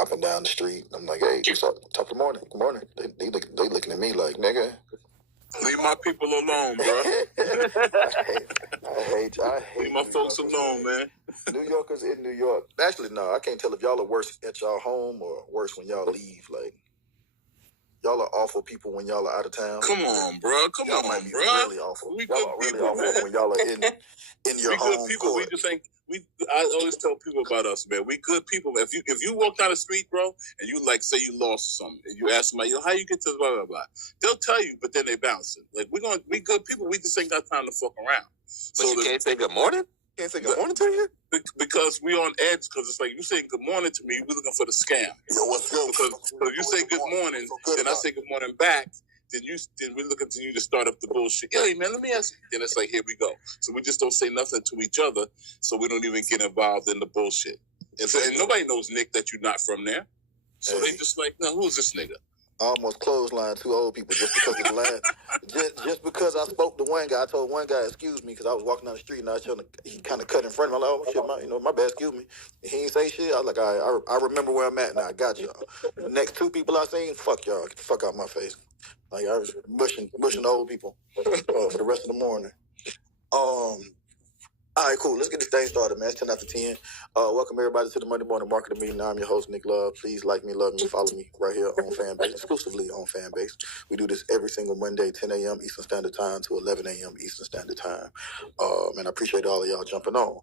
bopping down the street. I'm like, hey, top of the morning. Good morning. They looking at me like, nigga. Leave my people alone, bro. I hate Leave my folks alone, man. New Yorkers in New York. Actually, no, I can't tell if y'all are worse at y'all home or worse when y'all leave. Like, y'all are awful people when y'all are out of town. Come on, bro. Y'all might be bro. Really awful. We y'all good are really people, awful man. when y'all are in your home. We good people. Court. We just ain't. I always tell people about us, man. We good people. If you walk down the street, bro, and you like say you lost something, and you ask somebody, how you get to blah blah blah, they'll tell you, but then they bounce it. Like we good people. We just ain't got time to fuck around. But you can't say good morning. Can't say good morning to you because we on edge. Because it's like you saying good morning to me, we're looking for the scam. Yo, what's good? Because you say good morning, then I say good morning back. Then we're looking to you to start up the bullshit. Hey man, let me ask you. Then it's like, here we go. So we just don't say nothing to each other, so we don't even get involved in the bullshit. And nobody knows, Nick, that you're not from there. So they just like, no, who's this nigga? I almost clotheslined two old people just because of the last. just because I spoke to one guy. I told one guy, excuse me, because I was walking down the street and he kind of cut in front of me. I'm like, oh shit, my bad, excuse me. And he ain't say shit. I was like, all right, I remember where I'm at now. I got y'all. The next two people I seen, fuck y'all. Get the fuck out my face. Like I was mushing old people for the rest of the morning. All right, cool. Let's get this thing started, man. It's 10 after 10. Welcome everybody to the Monday Morning Marketing Meeting. I'm your host, Nick Love. Please like me, love me, follow me right here on Fanbase, exclusively on Fanbase. We do this every single Monday, 10 a.m. Eastern Standard Time to 11 a.m. Eastern Standard Time. And I appreciate all of y'all jumping on.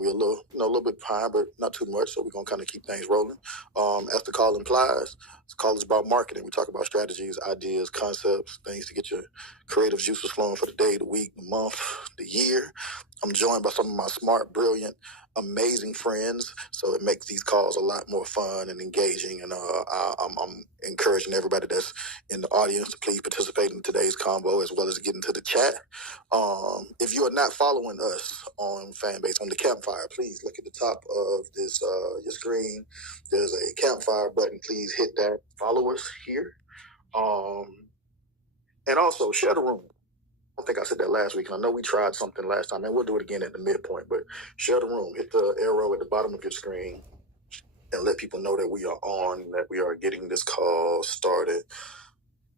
We're a little bit behind, but not too much, so we're going to kind of keep things rolling. As the call implies, this call is about marketing. We talk about strategies, ideas, concepts, things to get your creative juices flowing for the day, the week, the month, the year. I'm joined by some of my smart, brilliant, amazing friends, so it makes these calls a lot more fun and engaging. And I'm encouraging everybody that's in the audience to please participate in today's combo as well as get into the chat. If you are not following us on Fanbase on the campfire, please look at the top of this your screen. There's a campfire button. Please hit that. Follow us here, and also share the room. I don't think I said that last week. I know we tried something last time, and we'll do it again at the midpoint. But share the room. Hit the arrow at the bottom of your screen and let people know that we are on, that we are getting this call started.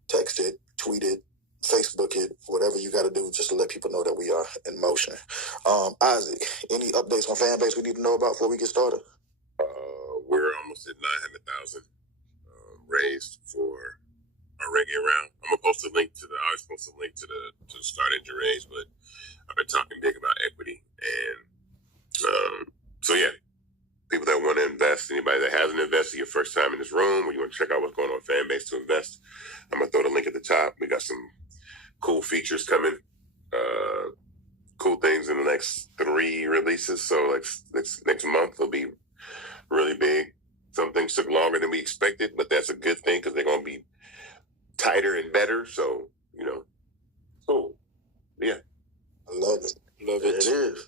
Text it, tweet it, Facebook it, whatever you got to do just to let people know that we are in motion. Isaac, any updates on Fanbase we need to know about before we get started? We're almost at 900,000 raised for our regular round. I'm gonna post a link to I was supposed to link to the start engine raise, but I've been talking big about equity, and so yeah, people that want to invest, anybody that hasn't invested your first time in this room, or you want to check out what's going on Fanbase to invest, I'm gonna throw the link at the top. We got some cool features coming, cool things in the next 3 releases. So like next month will be really big. Some things took longer than we expected, but that's a good thing because they're gonna be tighter and better, so cool. Yeah, I love it. It is.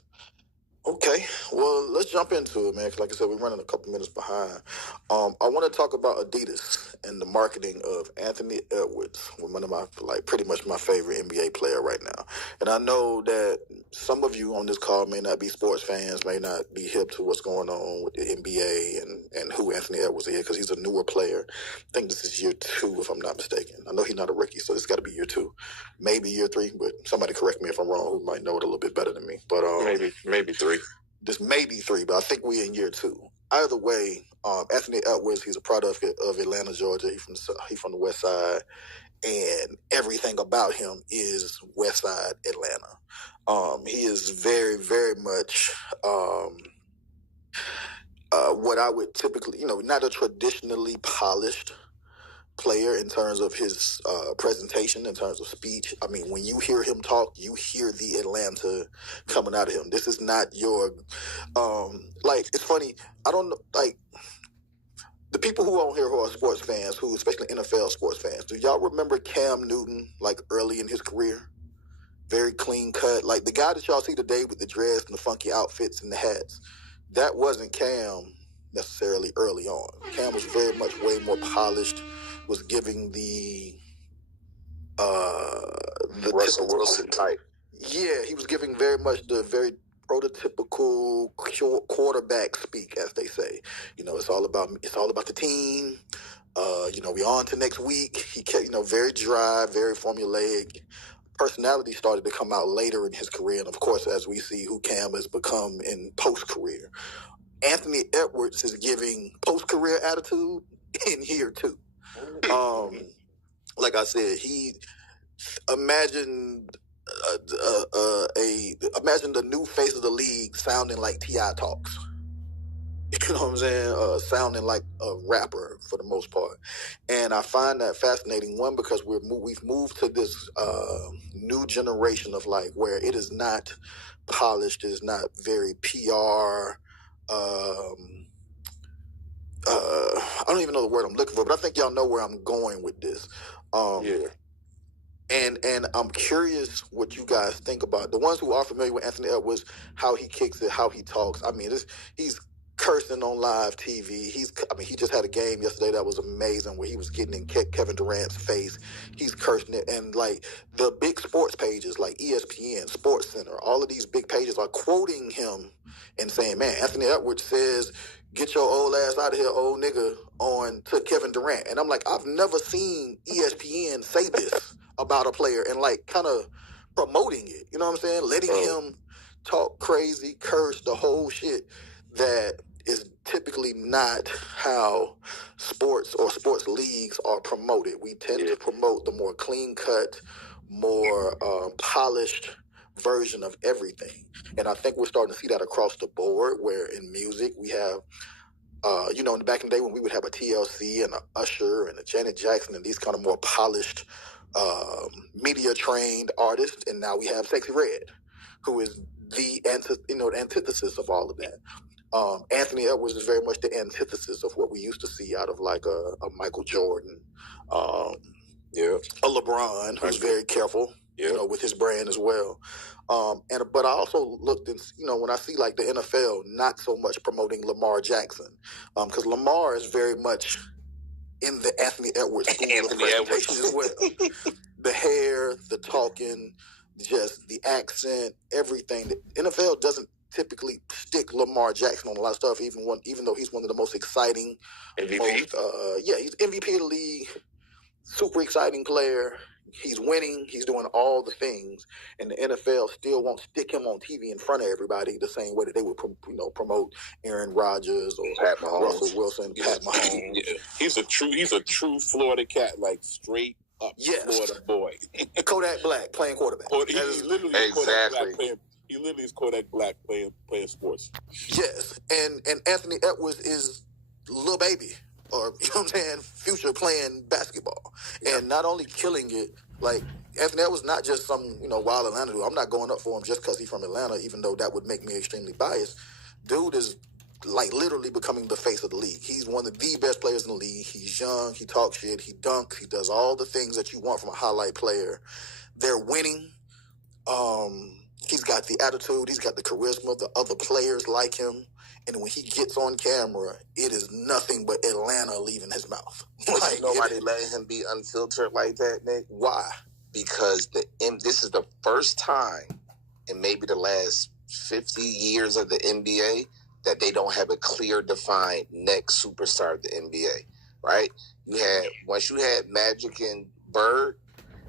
Okay, well, let's jump into it, man. Because like I said, we're running a couple minutes behind. I want to talk about Adidas and the marketing of Anthony Edwards, one of my pretty much my favorite NBA player right now. And I know that some of you on this call may not be sports fans, may not be hip to what's going on with the NBA and who Anthony Edwards is, because he's a newer player. I think this is year 2, if I'm not mistaken. I know he's not a rookie, so it's got to be year 2, maybe year 3. But somebody correct me if I'm wrong, who might know it a little bit better than me. But maybe 3. This may be 3, but I think we're in year 2. Either way, Anthony Edwards, he's a product of Atlanta, Georgia. He's from the West Side, and everything about him is West Side Atlanta. He is very, very much what I would typically, not a traditionally polished player in terms of his presentation, in terms of speech. I mean, when you hear him talk, you hear the Atlanta coming out of him. This is not your, it's funny. I don't know, the people who on here who are sports fans, who especially NFL sports fans, do y'all remember Cam Newton, early in his career? Very clean cut. Like the guy that y'all see today with the dreads and the funky outfits and the hats, that wasn't Cam necessarily early on. Cam was very much way more polished, was giving the Russell Wilson type. Yeah, he was giving very much the very prototypical quarterback speak, as they say. It's all about the team. We on to next week. He kept, very dry, very formulaic. Personality started to come out later in his career, and of course, as we see who Cam has become in post-career. Anthony Edwards is giving post-career attitude in here too. Like I said, he imagined imagine the new face of the league sounding like T.I. talks. You know what I'm saying? Sounding like a rapper for the most part. And I find that fascinating, one, because we've moved to this new generation of like where it is not polished, it is not very PR. I don't even know the word I'm looking for, but I think y'all know where I'm going with this. Yeah. And I'm curious what you guys think about the ones who are familiar with Anthony Edwards, how he kicks it, how he talks. I mean, he's cursing on live TV. He just had a game yesterday that was amazing where he was getting in Kevin Durant's face. He's cursing it. And like the big sports pages like ESPN, Sports Center, all of these big pages are quoting him and saying, man, Anthony Edwards says, get your old ass out of here, old nigga, on to Kevin Durant. And I'm like, I've never seen ESPN say this about a player and like kind of promoting it. You know what I'm saying? Letting him talk crazy, curse, the whole shit that is typically not how sports or sports leagues are promoted. We tend to promote the more clean-cut, more polished version of everything. And I think we're starting to see that across the board, where in music we have, in the back in the day when we would have a TLC and a Usher and a Janet Jackson and these kind of more polished, media-trained artists, and now we have Sexy Red, who is the antithesis of all of that. Anthony Edwards is very much the antithesis of what we used to see out of like a Michael Jordan, a LeBron, who's very careful, with his brand as well. But I also looked and, when I see like the NFL not so much promoting Lamar Jackson, because Lamar is very much in the Anthony Edwards school of presentation as well. The hair, the talking, just the accent, everything. The NFL doesn't typically stick Lamar Jackson on a lot of stuff, even though he's one of the most exciting MVP. He's MVP of the league, super exciting player. He's winning. He's doing all the things, and the NFL still won't stick him on TV in front of everybody the same way that they would, promote Aaron Rodgers or Pat Mahomes. Russell Wilson, Pat Mahomes. Yeah. He's a true Florida cat, like straight up Florida boy. Kodak Black playing quarterback. He's literally exactly. He literally is Kodak Black playing sports. Yes, and Anthony Edwards is Lil Baby, or Future playing basketball, and not only killing it. Like Anthony Edwards, not just some wild Atlanta dude. I'm not going up for him just because he's from Atlanta, even though that would make me extremely biased. Dude is like literally becoming the face of the league. He's one of the best players in the league. He's young. He talks shit. He dunks. He does all the things that you want from a highlight player. They're winning. He's got the attitude. He's got the charisma. The other players like him. And when he gets on camera, it is nothing but Atlanta leaving his mouth. Like, nobody letting him be unfiltered like that, Nick. Why? Because this is the first time in maybe the last 50 years of the NBA that they don't have a clear, defined next superstar of the NBA, right? Once you had Magic and Bird,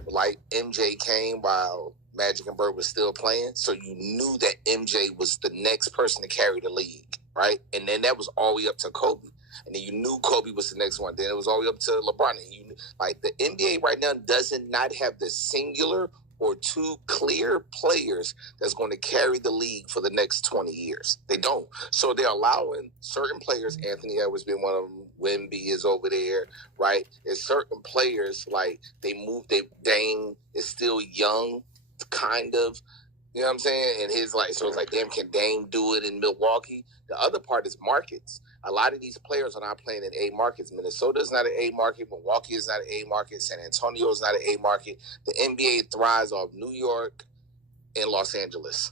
like MJ came while Magic and Bird was still playing, so you knew that MJ was the next person to carry the league, right? And then that was all the way up to Kobe. And then you knew Kobe was the next one. Then it was all the way up to LeBron. And the NBA right now doesn't not have the singular or two clear players that's going to carry the league for the next 20 years. They don't. So they're allowing certain players, Anthony Edwards being one of them, Wemby is over there, right? And certain players, like, Dame is still young, kind of. You know what I'm saying? And so it's like, damn, can Dame do it in Milwaukee? The other part is markets. A lot of these players are not playing in A markets. Minnesota is not an A market. Milwaukee is not an A market. San Antonio is not an A market. The NBA thrives off New York and Los Angeles.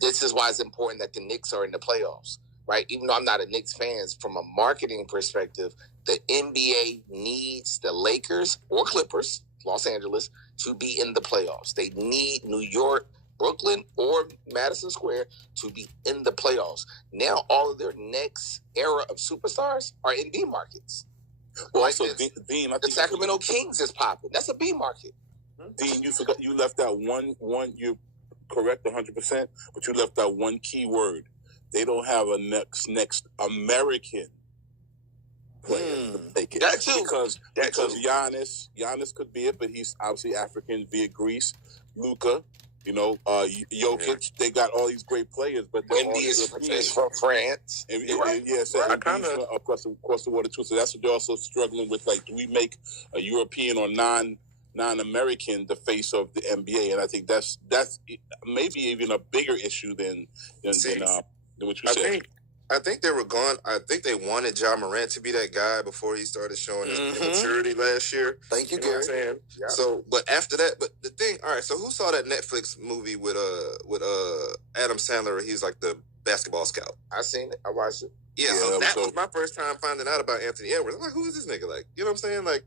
This is why it's important that the Knicks are in the playoffs, right? Even though I'm not a Knicks fan, from a marketing perspective, the NBA needs the Lakers or Clippers, Los Angeles, to be in the playoffs. They need New York Brooklyn or Madison Square to be in the playoffs. Now all of their next era of superstars are in B markets. Well, Like also, Dean, I the think Sacramento Kings is popping. That's a B market. Dean, you forgot, you left out one. You're correct 100%, but you left out one key word. They don't have a next American player to take it. That too. Because Giannis could be it, but he's obviously African via Greece. Luka, Jokic, they got all these great players, but they're all is from France. I kind of across the water too. So that's what they're also struggling with. Like, do we make a European or non-American the face of the NBA? And I think that's maybe even a bigger issue than what you said. I think they were gone. I think they wanted Ja Morant to be that guy before he started showing his immaturity last year. Thank you, Gary. Yeah. So, but after that, the thing, all right. So, who saw that Netflix movie with Adam Sandler? He's like the basketball scout. I seen it. I watched it. Yeah. So that was my first time finding out about Anthony Edwards. I'm like, who is this nigga? Like, you know what I'm saying? Like,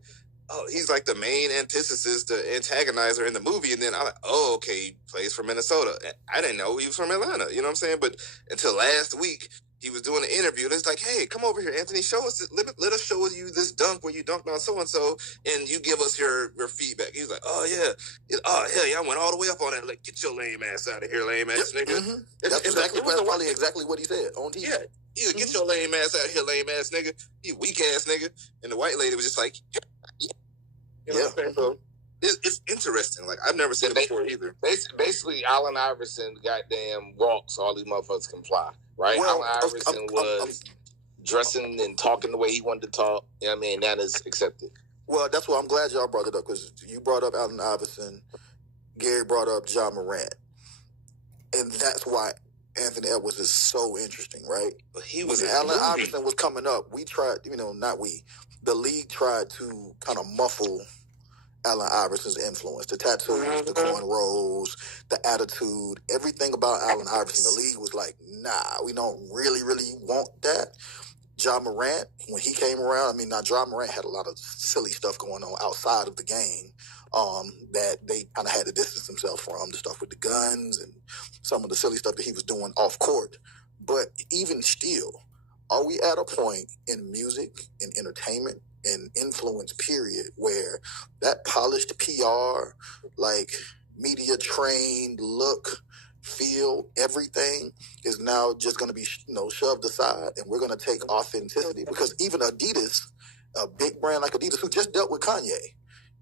oh, he's like the main antithesis, the antagonizer in the movie. And then I'm like, oh, okay, he plays for Minnesota. I didn't know he was from Atlanta. You know what I'm saying? But until last week, he was doing an interview. And it's like, hey, come over here, Anthony. Let us show you this dunk where you dunked on so-and-so, and you give us your feedback. He's like, oh, yeah. Oh, hell yeah, I went all the way up on that. Like, get your lame ass out of here, lame ass nigga. Mm-hmm. That's probably exactly what he said on TV. Yeah, get your lame ass out of here, lame ass nigga. You weak ass nigga. And the white lady was just like, You know what I'm saying? So it's interesting. Like, I've never seen it before either. Basically, Allen Iverson goddamn walks. All these motherfuckers can fly, right? Well, Allen Iverson was dressing and talking the way he wanted to talk. You know what I mean? That is accepted. Well, that's why I'm glad y'all brought it up, because you brought up Allen Iverson, Gary brought up Ja Morant, and that's why Anthony Edwards is so interesting, right? But he was when Allen Iverson was coming up, we tried, the league tried to kind of muffle Allen Iverson's influence, the tattoos, the cornrows, the attitude, everything about Allen Iverson. The league was like, nah, we don't really, really want that. Ja Morant, when he came around, Ja Morant had a lot of silly stuff going on outside of the game that they kind of had to distance themselves from, the stuff with the guns and some of the silly stuff that he was doing off court. But even still, are we at a point in music and entertainment and influence period where that polished PR, like media trained look, feel, everything is now just going to be shoved aside, and we're going to take authenticity? Because even Adidas, a big brand like Adidas, who just dealt with Kanye,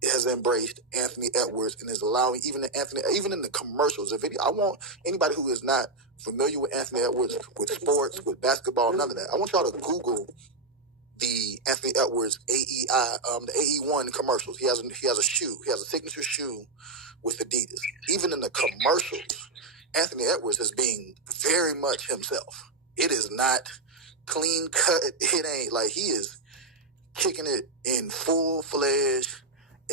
has embraced Anthony Edwards and is allowing even in the commercials. I want anybody who is not familiar with Anthony Edwards, with sports, with basketball, none of that, I want y'all to Google the Anthony Edwards AEI, the AE1 commercials. He has a shoe. He has a signature shoe with Adidas. Even in the commercials, Anthony Edwards is being very much himself. It is not clean cut. It ain't like, he is kicking it in full-fledged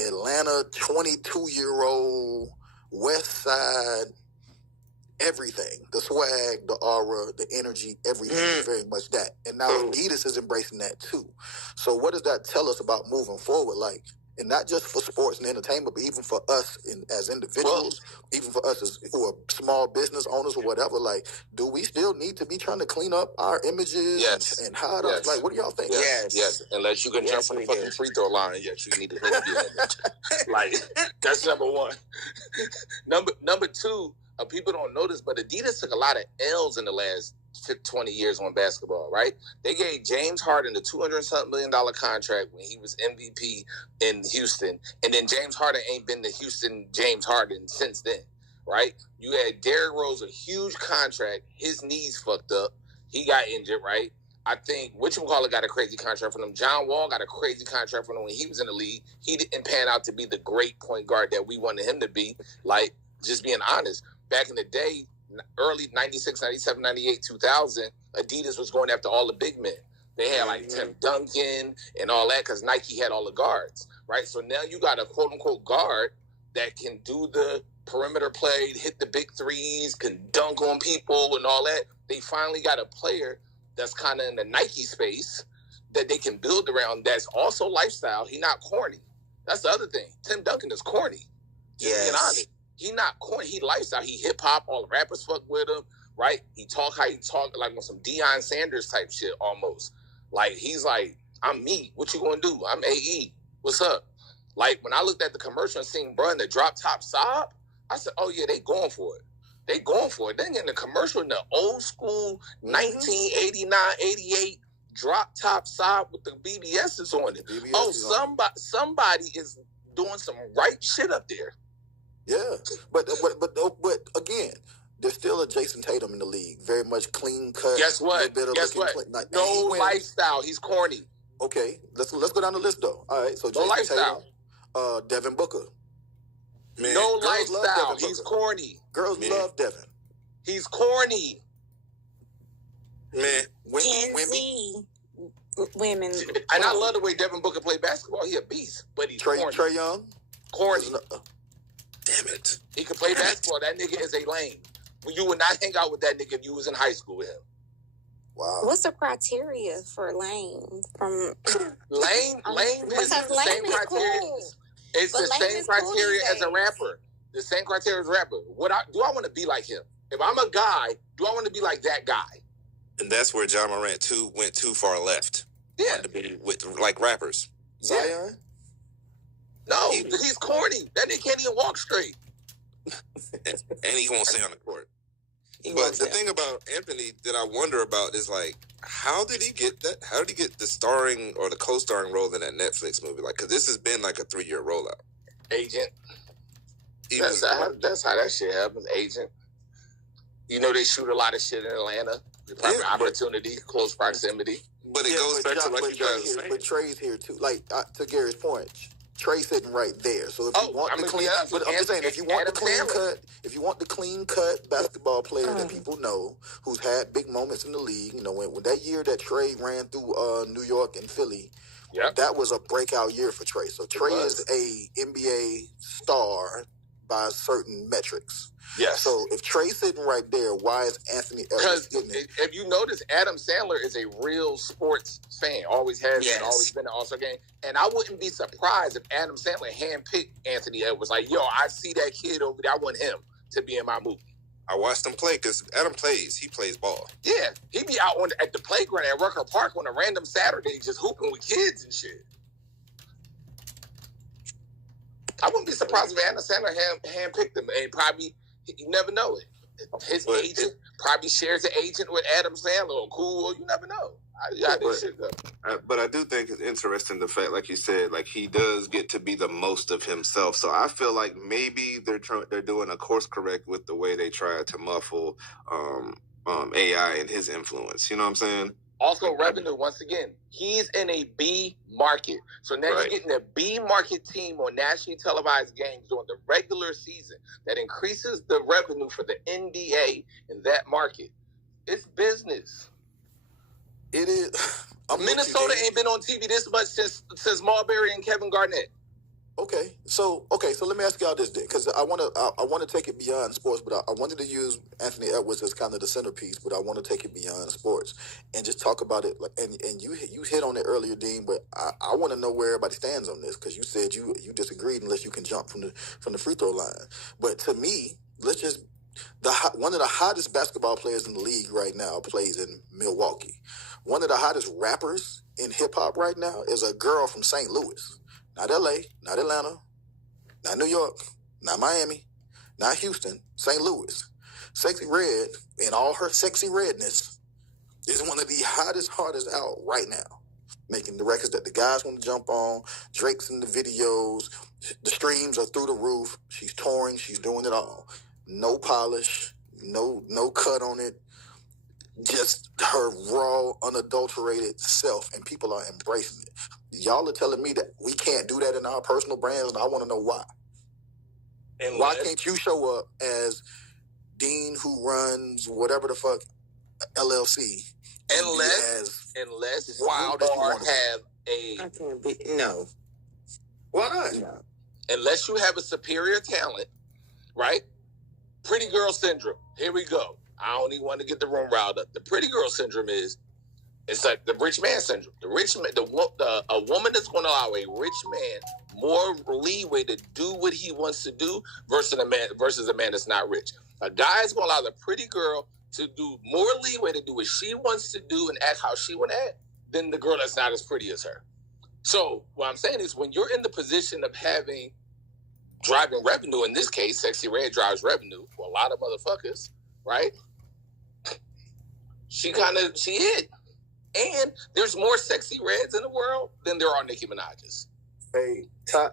Atlanta 22-year-old West Side. Everything, the swag, the aura, the energy, everything is very much that. And now Adidas is embracing that too. So what does that tell us about moving forward? Like, and not just for sports and entertainment, but even for us as individuals, even for us who are small business owners or whatever. Like, do we still need to be trying to clean up our images and hide us? Like, what do y'all think? Yes. Unless you can jump from the fucking free throw line, yes, you need to hit your image. Like, that's number one. Number two. People don't notice, but Adidas took a lot of L's in the last 20 years on basketball, right? They gave James Harden the $200-something million contract when he was MVP in Houston, and then James Harden ain't been the Houston James Harden since then, right? You had Derrick Rose, a huge contract. His knees fucked up. He got injured, right? I think whatchamacallit got a crazy contract from him. John Wall got a crazy contract from him when he was in the league. He didn't pan out to be the great point guard that we wanted him to be. Like, just being honest. Back in the day, early 96, 97, 98, 2000, Adidas was going after all the big men. They had like Tim Duncan and all that because Nike had all the guards, right? So now you got a quote-unquote guard that can do the perimeter play, hit the big threes, can dunk on people and all that. They finally got a player that's kind of in the Nike space that they can build around that's also lifestyle. He's not corny. That's the other thing. Tim Duncan is corny. Just being honest. he not corny. He lifestyle. He hip hop. All the rappers fuck with him, right? He talk how he talk, like on some Deion Sanders type shit almost. Like he's like, I'm me. What you gonna do? I'm AE. What's up? Like when I looked at the commercial and seen bruh in the drop top sob, I said, oh yeah, they going for it. They going for it. Then in the commercial in the old school 1989, 88 drop top sob with the BBSs on it. Somebody is doing some right shit up there. Yeah, but again, there's still a Jason Tatum in the league. Very much clean cut. Guess what? No lifestyle. He's corny. Okay, let's go down the list though. All right, so Jason Tatum, Devin Booker. Man, no lifestyle. He's corny. Girls love Devin. He's corny. Man, women. And I love the way Devin Booker play basketball. He a beast, but he's corny. Trae Young, corny. Damn it. He can play basketball. That nigga is a lame. You would not hang out with that nigga if you was in high school with him. Wow. What's the criteria for lame? Lame is the same criteria. Cool. It's the same criteria as a rapper. The same criteria as a rapper. Do I want to be like him? If I'm a guy, do I want to be like that guy? And that's where John Morant went too far left. Yeah. To be with like rappers. Zion? Yeah. No, he's corny. That nigga can't even walk straight. And he won't stay on the court. But the thing about Anthony that I wonder about is like, how did he get that? How did he get the starring or the co-starring role in that Netflix movie? Like, because this has been like a 3-year rollout. Agent. That's how that shit happens. Agent. You know they shoot a lot of shit in Atlanta. Opportunity, close proximity. But it goes back to like you guys were saying. But Trey's here too. Like to Gary's point, Trey's sitting right there. So if you want the clean, but I'm just saying, if you want the clean cut basketball player that people know, who's had big moments in the league, you know, when that year that Trey ran through New York and Philly, that was a breakout year for Trey. So Trey is a NBA star by certain metrics. Yes. So if Trey's sitting right there, why is Anthony Edwards getting it? If you notice, Adam Sandler is a real sports fan. Always has been, always been an All-Star game. And I wouldn't be surprised if Adam Sandler handpicked Anthony Edwards. Like, yo, I see that kid over there. I want him to be in my movie. I watched him play because Adam plays. He plays ball. Yeah. He'd be out at the playground at Rucker Park on a random Saturday just hooping with kids and shit. I wouldn't be surprised if Adam Sandler handpicked him. And probably... You never know it. His agent probably shares an agent with Adam Sandler or cool. You never know. But I do think it's interesting the fact, like you said, like he does get to be the most of himself. So I feel like maybe they're doing a course correct with the way they try to muffle AI and his influence. You know what I'm saying? Also, revenue, once again, he's in a B market. So now you're getting a B market team on nationally televised games during the regular season that increases the revenue for the NBA in that market. It's business. It is. Minnesota ain't been on TV this much since Marbury and Kevin Garnett. Okay, so let me ask y'all this then, because I want to take it beyond sports, but I wanted to use Anthony Edwards as kind of the centerpiece, but I want to take it beyond sports and just talk about it. Like, and you hit on it earlier, Dean, but I want to know where everybody stands on this, because you said you disagreed unless you can jump from the free throw line. But to me, one of the hottest basketball players in the league right now plays in Milwaukee. One of the hottest rappers in hip hop right now is a girl from St. Louis. Not LA, not Atlanta, not New York, not Miami, not Houston, St. Louis. Sexy Red, in all her sexy redness, is one of the hottest artists out right now. Making the records that the guys want to jump on. Drake's in the videos. The streams are through the roof. She's touring. She's doing it all. No polish, no cut on it. Just her raw, unadulterated self, and people are embracing it. Y'all are telling me that we can't do that in our personal brands, and I want to know why. And why can't you show up as Dean, who runs whatever the fuck LLC, unless wild as you want to have a? I can't be no. Why not? No. Unless you have a superior talent, right? Pretty girl syndrome. Here we go. I don't even want to get the room riled up. The pretty girl syndrome is It's like the rich man syndrome. The rich man, a woman is going to allow a rich man more leeway to do what he wants to do versus a man that's not rich. A guy is going to allow the pretty girl to do more leeway to do what she wants to do and act how she want to act than the girl that's not as pretty as her. So what I'm saying is, when you're in the position of driving revenue, in this case, Sexy Red drives revenue for a lot of motherfuckers, right? She hit. And there's more Sexy Reds in the world than there are Nicki Minaj's. Hey, Ty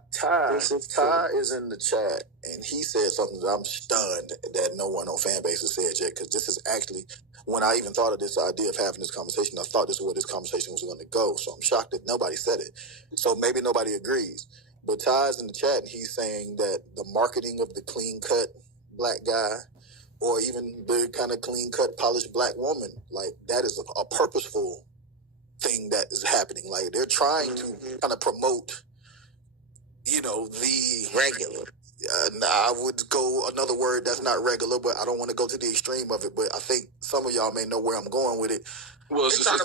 is in the chat, and he said something that I'm stunned that no one on Fanbase has said yet, because this is actually, when I even thought of this idea of having this conversation, I thought this is where this conversation was going to go, so I'm shocked that nobody said it. So maybe nobody agrees. But Ty's in the chat, and he's saying that the marketing of the clean-cut black guy, or even the kind of clean-cut, polished black woman, like, that is a purposeful thing that is happening. Like, they're trying to kind of promote, the regular. I would go another word that's not regular, but I don't want to go to the extreme of it. But I think some of y'all may know where I'm going with it. Well, it's a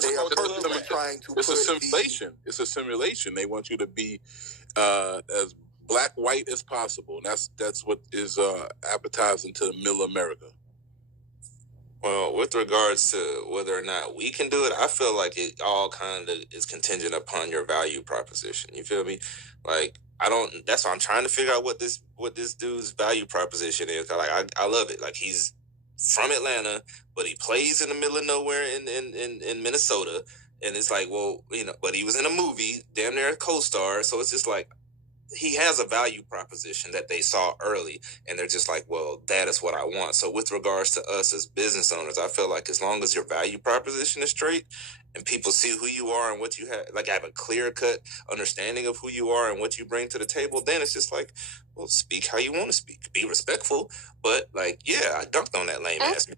simulation. It's a simulation. They want you to be as black white as possible. And that's what is appetizing to middle America. Well, with regards to whether or not we can do it, I feel like it all kind of is contingent upon your value proposition. You feel me? Like, that's why I'm trying to figure out what this dude's value proposition is. Like, I love it. Like, he's from Atlanta, but he plays in the middle of nowhere in Minnesota. And it's like, well, but he was in a movie, damn near a co-star. So it's just like, he has a value proposition that they saw early, and they're just like, well, that is what I want. So with regards to us as business owners, I feel like as long as your value proposition is straight and people see who you are and what you have, like, have a clear-cut understanding of who you are and what you bring to the table, then it's just like, well, speak how you want to speak. Be respectful, but, like, yeah, I dunked on that lame ass,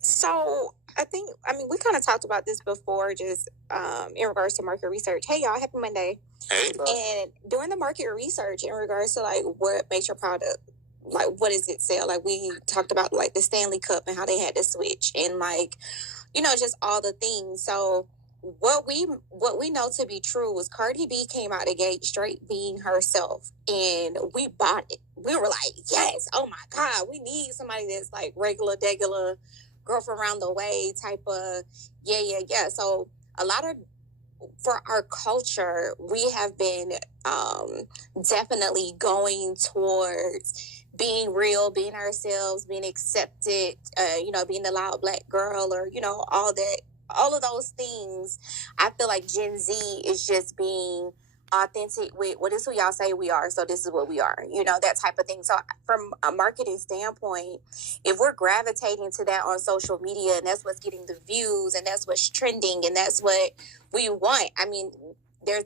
So we kind of talked about this before, just in regards to market research. Hey, y'all, happy Monday. Hey. And during the market research, in regards to, like, what makes your product, like, what does it sell? Like, we talked about, like, the Stanley Cup and how they had to switch and, like, just all the things. So what we know to be true was Cardi B came out the gate straight being herself, and we bought it. We were like, yes, oh my God, we need somebody that's like regular, degular, girl from around the way type of, yeah. So for our culture, we have been definitely going towards being real, being ourselves, being accepted, being the loud black girl, or, all of those things. I feel like Gen Z is just being authentic with, well, this is who y'all say we are, so this is what we are, that type of thing. So from a marketing standpoint, if we're gravitating to that on social media, and that's what's getting the views, and that's what's trending, and that's what we want. I mean, there's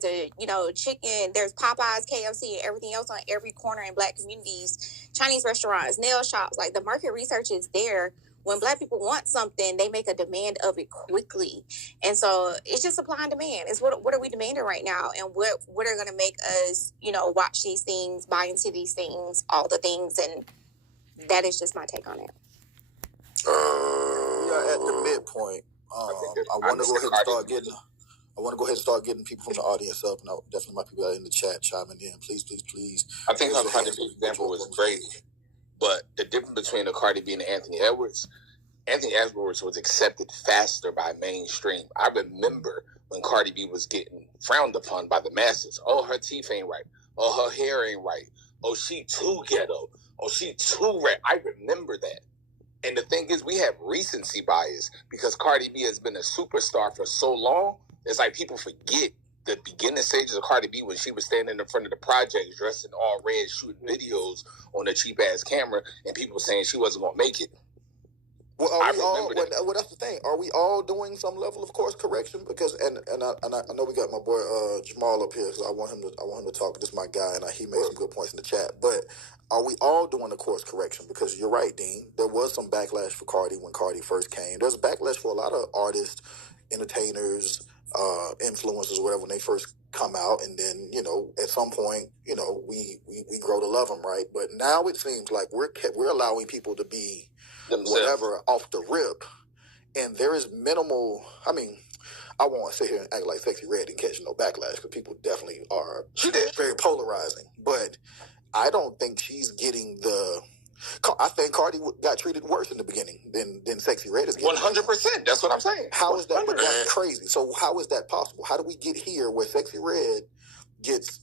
chicken, there's Popeyes, KFC, and everything else on every corner in black communities, Chinese restaurants, nail shops. Like, the market research is there. When black people want something, they make a demand of it quickly. And so it's just supply and demand. It's what are we demanding right now? And what are going to make us, watch these things, buy into these things, all the things. And that is just my take on it. We are at the midpoint. I want to go ahead and start getting people from the audience up. No, definitely my people that are in the chat chiming in. Please. I think her Cardi B example was great. But the difference between the Cardi B and Anthony Edwards was accepted faster by mainstream. I remember when Cardi B was getting frowned upon by the masses. Oh, her teeth ain't right. Oh, her hair ain't right. Oh, she too ghetto. Oh, she too red. I remember that. And the thing is, we have recency bias because Cardi B has been a superstar for so long. It's like people forget the beginning stages of Cardi B when she was standing in front of the projects dressed in all red, shooting videos on a cheap-ass camera, and people were saying she wasn't going to make it. Well, that's the thing. Are we all doing some level of course correction? Because and I know we got my boy Jamal up here, because I want him to talk. This is my guy, and he made some good points in the chat. But are we all doing a course correction? Because you're right, Dean. There was some backlash for Cardi when Cardi first came. There's a backlash for a lot of artists, entertainers, influencers, whatever, when they first come out, and then at some point we grow to love them, right? But now it seems like we're allowing people to be themselves, whatever, off the rip, and there is minimal. I mean, I won't sit here and act like Sexy Red didn't catch no backlash because people definitely are very polarizing. But I don't think she's getting the. I think Cardi got treated worse in the beginning than Sexy Red is getting. 100%. That's what I'm saying. How is that? But that's crazy. So how is that possible? How do we get here where Sexy Red gets?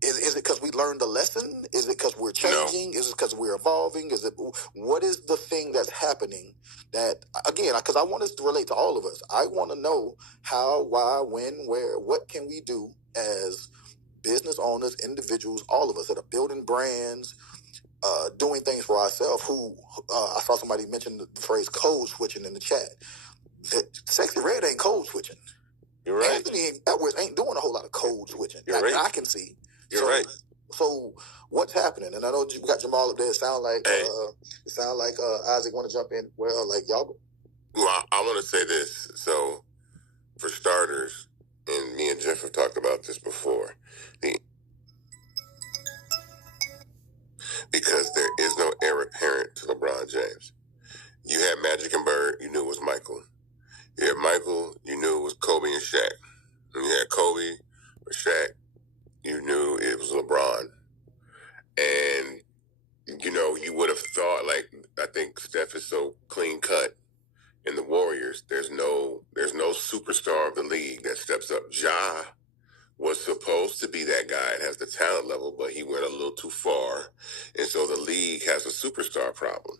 Is it because we learned a lesson? Is it because we're changing? No. Is it because we're evolving? Is it what is the thing that's happening that, again, because I want us to relate to all of us. I want to know how, why, when, where, what can we do as business owners, individuals, all of us that are building brands, doing things for ourselves. I saw somebody mention the phrase code switching in the chat. Sexy Red ain't code switching. You're right. Anthony Edwards ain't doing a whole lot of code switching. I can see. You're right. So what's happening? And I know we got Jamal up there. It sound like Isaac want to jump in. Well, like y'all. Well, I want to say this. So, for starters, and me and Jeff have talked about this before, because there is no heir apparent to LeBron James. You had Magic and Bird, you knew it was Michael. You had Michael, you knew it was Kobe and Shaq. And you had Kobe or Shaq, you knew it was LeBron. And, you would have thought, like, I think Steph is so clean cut in the Warriors. There's no superstar of the league that steps up. Ja was supposed to be that guy and has the talent level, but he went a little too far. And so the league has a superstar problem.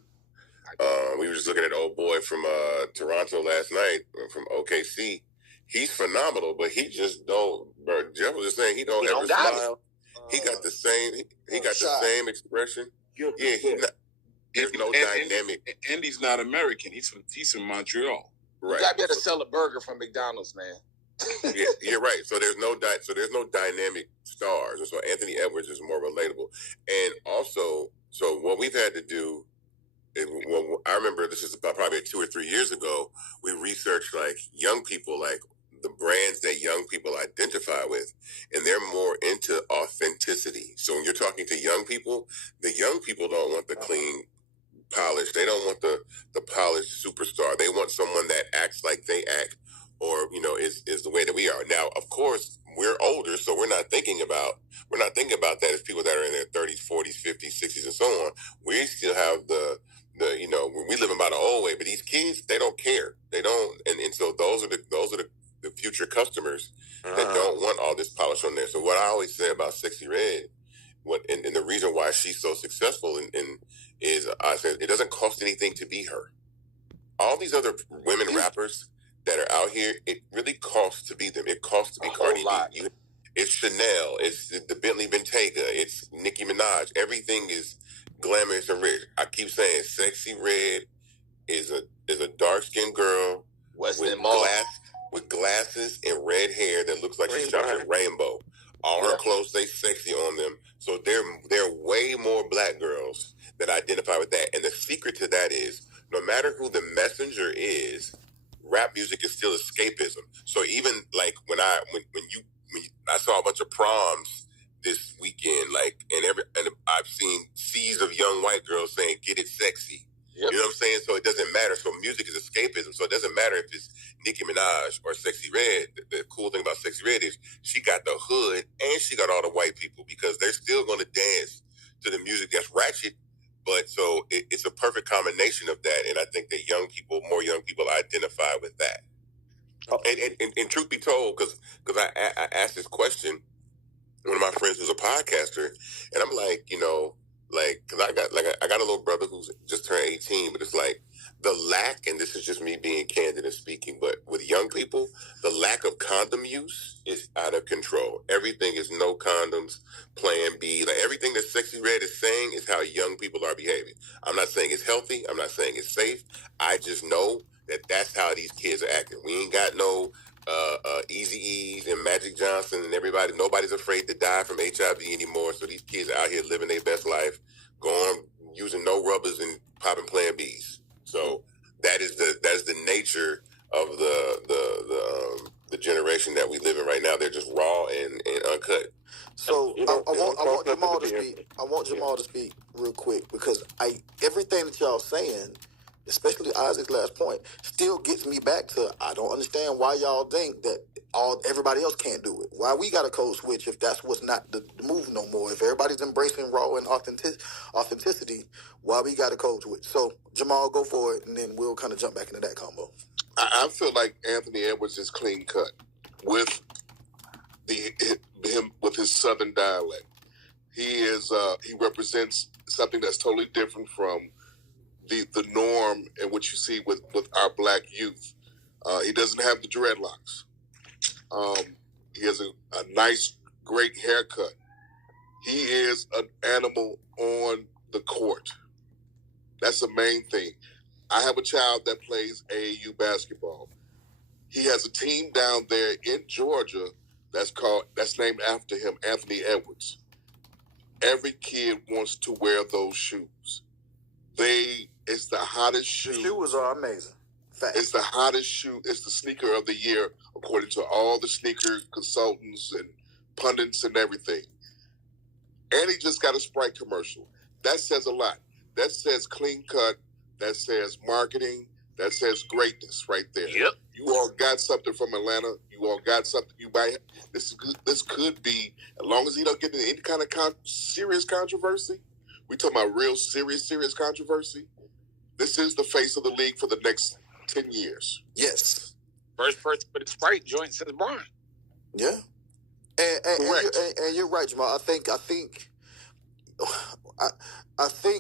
We were just looking at an old boy from Toronto last night, from OKC. He's phenomenal, but he just don't. Jeff was just saying he don't ever smile. He got the same. He got the same expression. Yeah, there's no dynamic. And he's not American. He's from Montreal. Right. You gotta be able to sell a burger from McDonald's, man. Yeah, you're right. So there's no dynamic stars, and so Anthony Edwards is more relatable. And also, so what we've had to do. Well, I remember this is about probably 2 or 3 years ago. We researched like young people, like the brands that young people identify with, and they're more into authenticity. So when you're talking to young people, the young people don't want the clean polish. They don't want the polished superstar. They want someone that acts like they act, or is the way that we are. Now, of course, we're older, so we're not thinking about that as people that are in their 30s, 40s, 50s, 60s, and so on. We still have we live by the old way, but these kids, they don't care. They don't, and so those are the future customers that don't want all this polish on there. So what I always say about Sexy Red, and the reason why she's so successful is I said it doesn't cost anything to be her. All these other women rappers that are out here, it really costs to be them. It costs to be Cardi B. It's Chanel. It's the Bentley Bentayga. It's Nicki Minaj. Everything is glamorous and rich. I keep saying Sexy Red is a dark-skinned girl with glasses and red hair that looks like she's shopping at Rainbow. All her clothes say sexy on them. So there are way more black girls that identify with that. And the secret to that is no matter who the messenger is, rap music is still escapism. So even like when I saw a bunch of proms this weekend, and I've seen seas of young white girls saying "Get it sexy." Yep. You know what I'm saying? So it doesn't matter. So music is escapism. So it doesn't matter if it's Nicki Minaj or Sexy Red. The cool thing about Sexy Red is she got the hood and she got all the white people because they're still going to dance to the music that's ratchet. But so it's a perfect combination of that. And I think that more young people identify with that. And truth be told, because I asked this question, one of my friends who's a podcaster, and I'm like, because I got a little brother who's just turned 18, but it's like the lack, and this is just me being candid and speaking, but with young people, the lack of condom use is out of control. Everything is no condoms, Plan B. Like everything that Sexy Red is saying is how young people are behaving. I'm not saying it's healthy. I'm not saying it's safe. I just know that that's how these kids are acting. We ain't got no Eazy-E's and Magic Johnson and everybody. Nobody's afraid to die from HIV anymore. So these kids are out here living their best life, going using no rubbers and popping Plan Bs. So that is the nature of the generation that we live in right now. They're just raw and uncut. So I want Jamal to speak. I want Jamal to speak real quick because everything that y'all saying especially Isaac's last point, still gets me back to I don't understand why y'all think that everybody else can't do it. Why we got a code switch if that's what's not the move no more? If everybody's embracing raw and authenticity, why we got a code switch? So Jamal, go for it, and then we'll kind of jump back into that combo. I feel like Anthony Edwards is clean cut with him with his Southern dialect. He represents something that's totally different from the norm and what you see with our black youth. He doesn't have the dreadlocks. He has a nice, great haircut. He is an animal on the court. That's the main thing. I have a child that plays AAU basketball. He has a team down there in Georgia that's named after him, Anthony Edwards. Every kid wants to wear those shoes. It's the hottest shoe. The shoes are amazing. Fact. It's the hottest shoe. It's the sneaker of the year, according to all the sneaker consultants and pundits and everything. And he just got a Sprite commercial. That says a lot. That says clean cut. That says marketing. That says greatness right there. Yep. You all got something from Atlanta. You all got something. You might. This could be, as long as he don't get into any kind of serious controversy. We talking about real serious controversy. This is the face of the league for the next 10 years. Yes. First person with a Sprite joint since Brian. Yeah. And you're right, Jamal. I think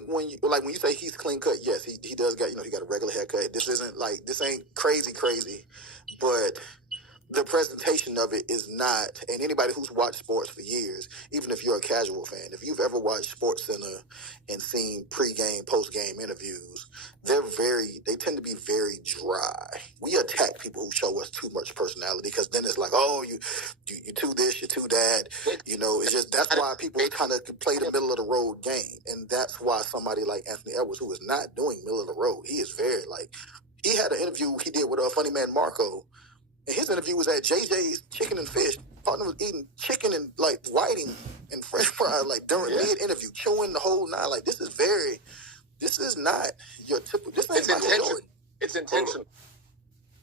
when you say he's clean cut, yes, he does got, he got a regular haircut. This ain't crazy, but the presentation of it is not, and anybody who's watched sports for years, even if you're a casual fan, if you've ever watched SportsCenter and seen pre-game, post-game interviews, they tend to be very dry. We attack people who show us too much personality because then it's like, oh, you too this, you too that. It's just, that's why people kind of play the middle of the road game. And that's why somebody like Anthony Edwards, who is not doing middle of the road, he is very he had an interview he did with a funny man, Marco. And his interview was at JJ's Chicken and Fish. Partner was eating chicken and whiting and French fries during mid-interview, chewing the whole nine. This is not your typical. This ain't my story. It's intentional.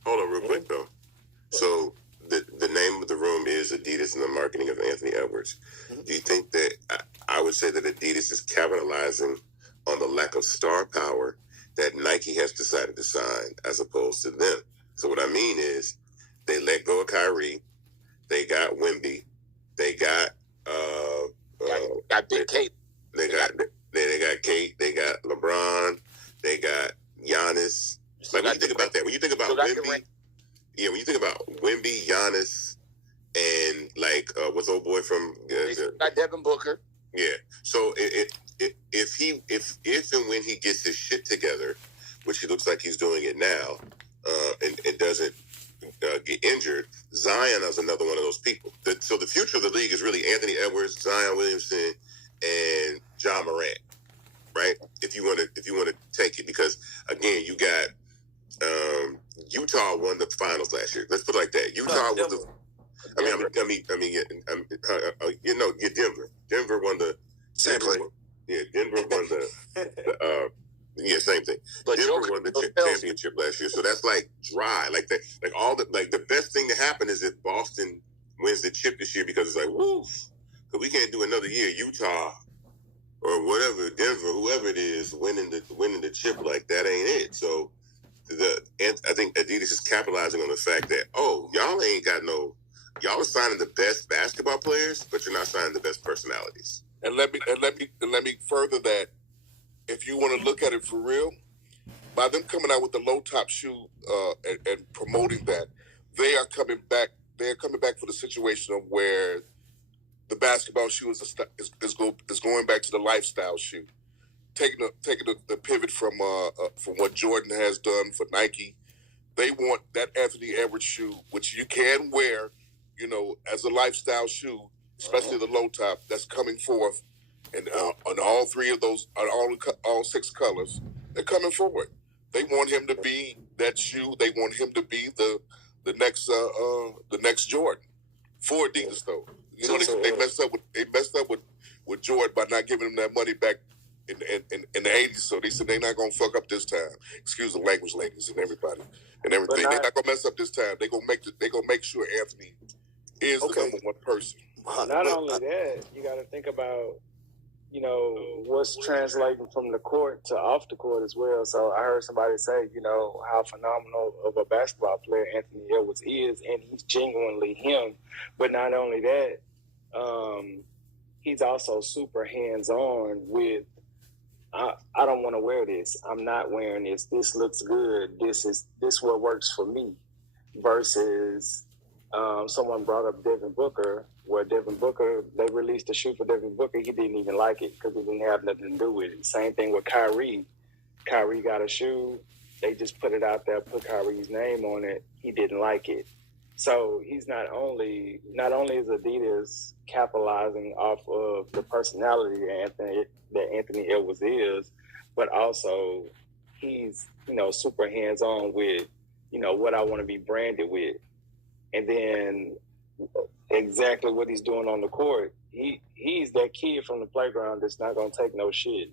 Hold on real quick though. So the name of the room is Adidas and the marketing of Anthony Edwards. Mm-hmm. Do you think that I would say that Adidas is capitalizing on the lack of star power that Nike has decided to sign as opposed to them? So what I mean is, they let go of Kyrie. They got Wemby. They got Big Kate. They got Kate. They got LeBron. They got Giannis. When you think about that, when you think about Wemby, when you think about Wemby, Giannis, and what's old boy from got Devin Booker. Yeah. So if and when he gets his shit together, which he looks like he's doing it now, and doesn't get injured, Zion is another one of those people. So the future of the league is really Anthony Edwards, Zion Williamson, and John Morant, right? If you want to take it, because again, you got Utah won the finals last year. Let's put it like that. Utah was the. Denver won the. Same play. Denver won the. Same thing. But Denver won the championship last year, so that's dry. The best thing to happen is if Boston wins the chip this year, because it's woo, because we can't do another year. Utah or whatever, Denver, whoever it is, winning the chip like that ain't it. So I think Adidas is capitalizing on the fact that y'all ain't got y'all are signing the best basketball players, but you're not signing the best personalities. And let me further that. If you want to look at it for real, by them coming out with the low top shoe and promoting that, they are coming back. They are coming back for the situation of where the basketball shoe is going back to the lifestyle shoe, taking the pivot from what Jordan has done for Nike. They want that Anthony Edwards shoe, which you can wear, as a lifestyle shoe, especially the low top that's coming forth. And on all three of those, on all six colors, they're coming forward. They want him to be that shoe. They want him to be the next Jordan for Adidas, though. They messed up with Jordan by not giving him that money back in the 80s, so they said they're not gonna fuck up this time. Excuse the language, ladies and everybody and everything. They're not gonna mess up this time. They gonna make sure Anthony is the number one person. Not only that, you got to think about, you know, what's translating from the court to off the court as well. So I heard somebody say, you know, how phenomenal of a basketball player Anthony Edwards is, and he's genuinely him. But not only that, he's also super hands-on with, I don't want to wear this. I'm not wearing this. This looks good. This what works for me. Versus someone brought up Devin Booker, where Devin Booker, they released a shoe for Devin Booker. He didn't even like it because it didn't have nothing to do with it. Same thing with Kyrie. Kyrie got a shoe. They just put it out there, put Kyrie's name on it. He didn't like it. So he's not only is Adidas capitalizing off of the personality that Anthony Edwards is, but also he's, you know, super hands-on with, you know, what I want to be branded with. And then exactly what he's doing on the court, he's that kid from the playground that's not going to take no shit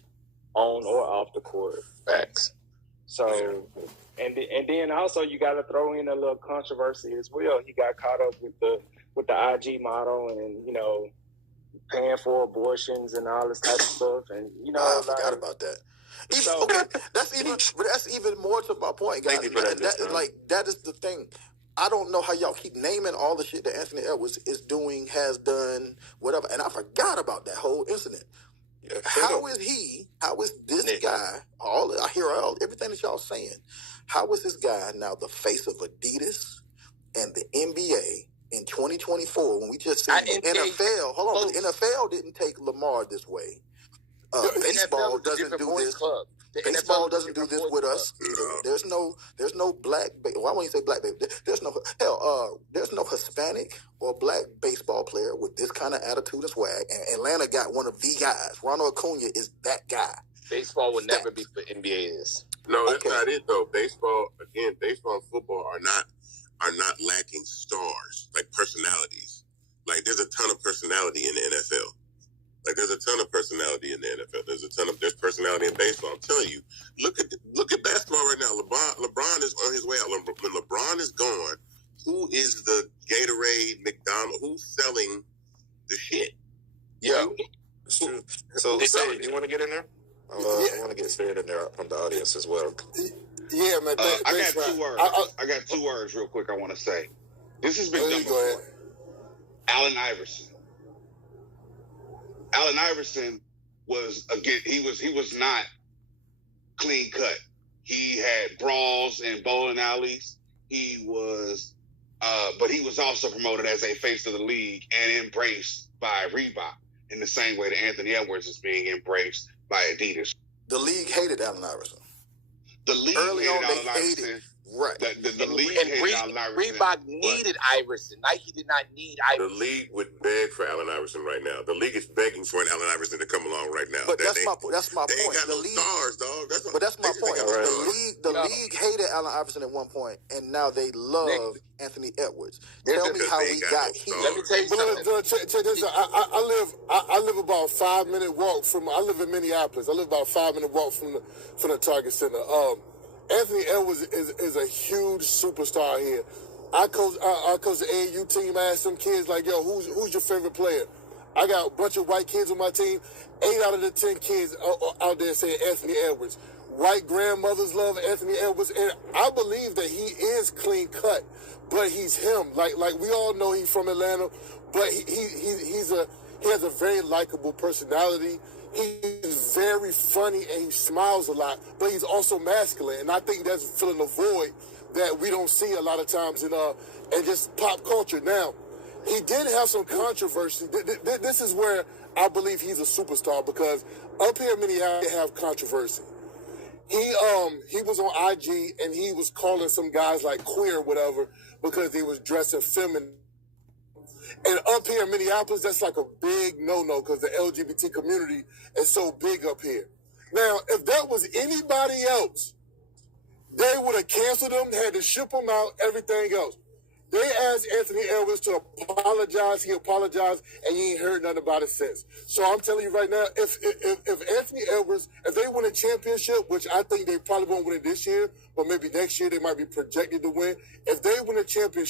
on or off the court. Facts. So, and then also you got to throw in a little controversy as well. He got caught up with the IG model and, you know, paying for abortions and all this type of stuff. And, you know, I forgot about that. That's even more to my point, guys. Thank you for that. That is the thing. I don't know how y'all keep naming all the shit that Anthony Edwards is doing, has done, whatever, and I forgot about that whole incident. Yeah, how is this guy? I hear everything that y'all saying. How is this guy now the face of Adidas and the NBA in 2024 when we just see the NFL? Hold on, the NFL didn't take Lamar this way. Baseball doesn't do this. Baseball doesn't do this with us. There's no black. Why won't you say black? There's no Hispanic or black baseball player with this kind of attitude and swag. And Atlanta got one of the guys. Ronald Acuna is that guy. Baseball would never be what NBA is. No, that's not it though. Baseball and football are not lacking stars, like personalities. Like there's a ton of personality in the NFL. Like there's a ton of personality in the NFL. There's personality in baseball. I'm telling you, look at basketball right now. LeBron is on his way out. When LeBron is gone, who is the Gatorade, McDonald's? Who's selling the shit? Yeah, it's true. So Sarah, you want to get in there? I want to get Sarah in there from the audience as well. Yeah, man. I got 2 words. I got 2 words real quick I want to say. This has been done before. Allen Iverson. Allen Iverson was not clean cut. He had brawls and bowling alleys. He was, but he was also promoted as a face of the league and embraced by Reebok in the same way that Anthony Edwards is being embraced by Adidas. The league hated Allen Iverson. The league early hated on Allen they Iverson. hated. Right. The league hated Allen Iverson. Reebok needed Iverson. Nike did not need Iverson. The league would beg for Allen Iverson right now. The league is begging for an Allen Iverson to come along right now. But that's my point. They ain't got no stars, dog. That's my point. The league hated Allen Iverson at one point, and now they love Anthony Edwards. Tell me how we got here. Let me tell you something. I live about 5-minute walk from. I live in Minneapolis. I live about 5-minute walk from the Target Center. Anthony Edwards is a huge superstar here. I coach the AAU team. I asked some kids like, "Yo, who's your favorite player?" I got a bunch of white kids on my team. 8 out of the 10 kids out there saying Anthony Edwards. White grandmothers love Anthony Edwards, and I believe that he is clean cut, but he's him. Like we all know he's from Atlanta, but he has a very likable personality. He's very funny and he smiles a lot, but he's also masculine. And I think that's filling a void that we don't see a lot of times in just pop culture. Now, he did have some controversy. This is where I believe he's a superstar, because up here in Minneapolis, they have controversy. He was on IG and he was calling some guys like queer, whatever, because they was dressing feminine. And up here in Minneapolis, that's like a big no-no because the LGBT community is so big up here. Now, if that was anybody else, they would have canceled them, had to ship them out, everything else. They asked Anthony Edwards to apologize. He apologized, and you ain't heard nothing about it since. So I'm telling you right now, if Anthony Edwards, if they win a championship, which I think they probably won't win it this year, but maybe next year they might be projected to win. If they win a championship,